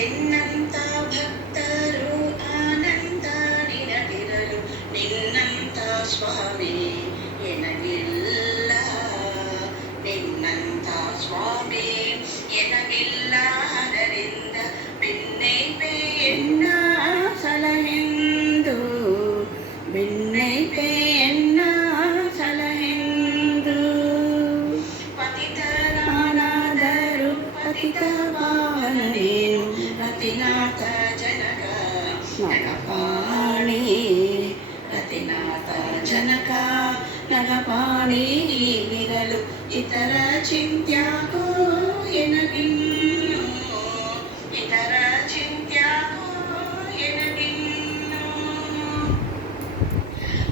ಎನ್ನಂತ ಭಕ್ತರು ಆನಂದ ನಿನಗಿರಲು ನಿನ್ನಂತ ಸ್ವಾಮಿ ಎನಗಿಲ್ಲ, ನಿನ್ನಂತ ಸ್ವಾಮಿ ಎನಗಿಲ್ಲ. ಅದರಿಂದ ಬೆನ್ನೈಪೆಯನ್ನ ಸಲಹೆಂದು, ಬೆನ್ನೈಪೆಯನ್ನ ಸಲಹೆಂದು. ಪತಿತನಾದರೂ ಪತಿತ ಪಾವನೇನು ರತಿನಾಥ ಜನಕ ನಗಪಾಣಿ, ರತಿನಾಥ ಜನಕ ನಗಪಾಣಿ. ನೀನಿರಲು ಇತರ ಚಿಂತ್ಯಾಕೋ ಎನಗಿನ್ನು, ಇತರ ಚಿಂತ್ಯಾಕೋ ಎನಗಿನ್ನು.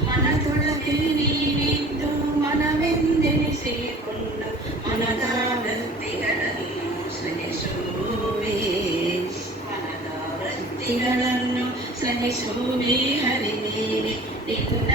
ಮನದೊಳಗೆ ನೀನಿದ್ದು ಮನವೆಂದೆನಿಸಿಕೊಂಡು ಮನದ ವೃತ್ತಿಗಳನ್ನು ಸಹಿಸುವೆ, ಮನದ ವೃತ್ತಿಗಳನ್ನು ಸಹಿಸುವೆ ಹರಿ ನೀನೆ ನಿನ್ನ